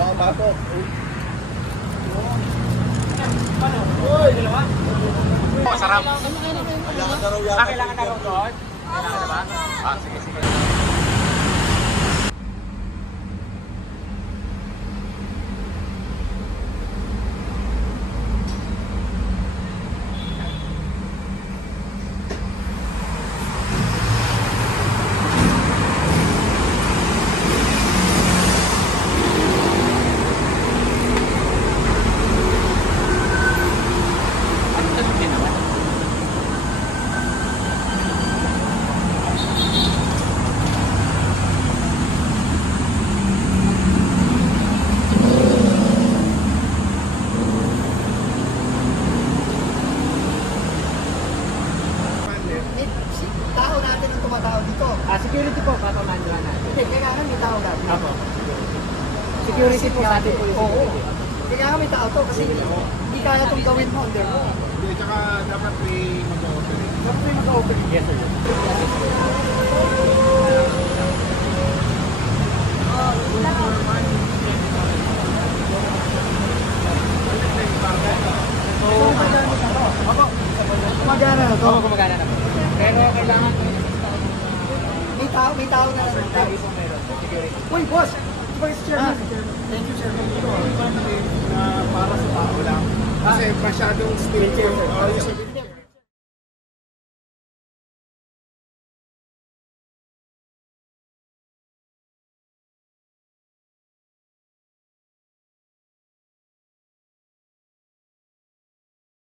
Mga batok. Uy! Dalawa? Sarap. Kailangan na raw yata. Kailangan na raw doon? Kailangan na ba? Sige, sige. Tao natin ang tumatao dito. Security po, patunaan nila natin. Hindi, kailangan may tao natin. Apo. Security po sa atin po yung Oo. security. Kailangan may tao to kasi hindi kaya itong gawin mo under mo. Hindi, tsaka dapat may mag-operate. Dapat may mag-open. Yes, sir. Magana na to. Oo, gumagana na po. Pero kailangan po May tao na lang. lagi po meron. Security. Uy, boss! Vice Chairman. Thank you, sir. Ito, para sa tao lang. Kasi masyadong still.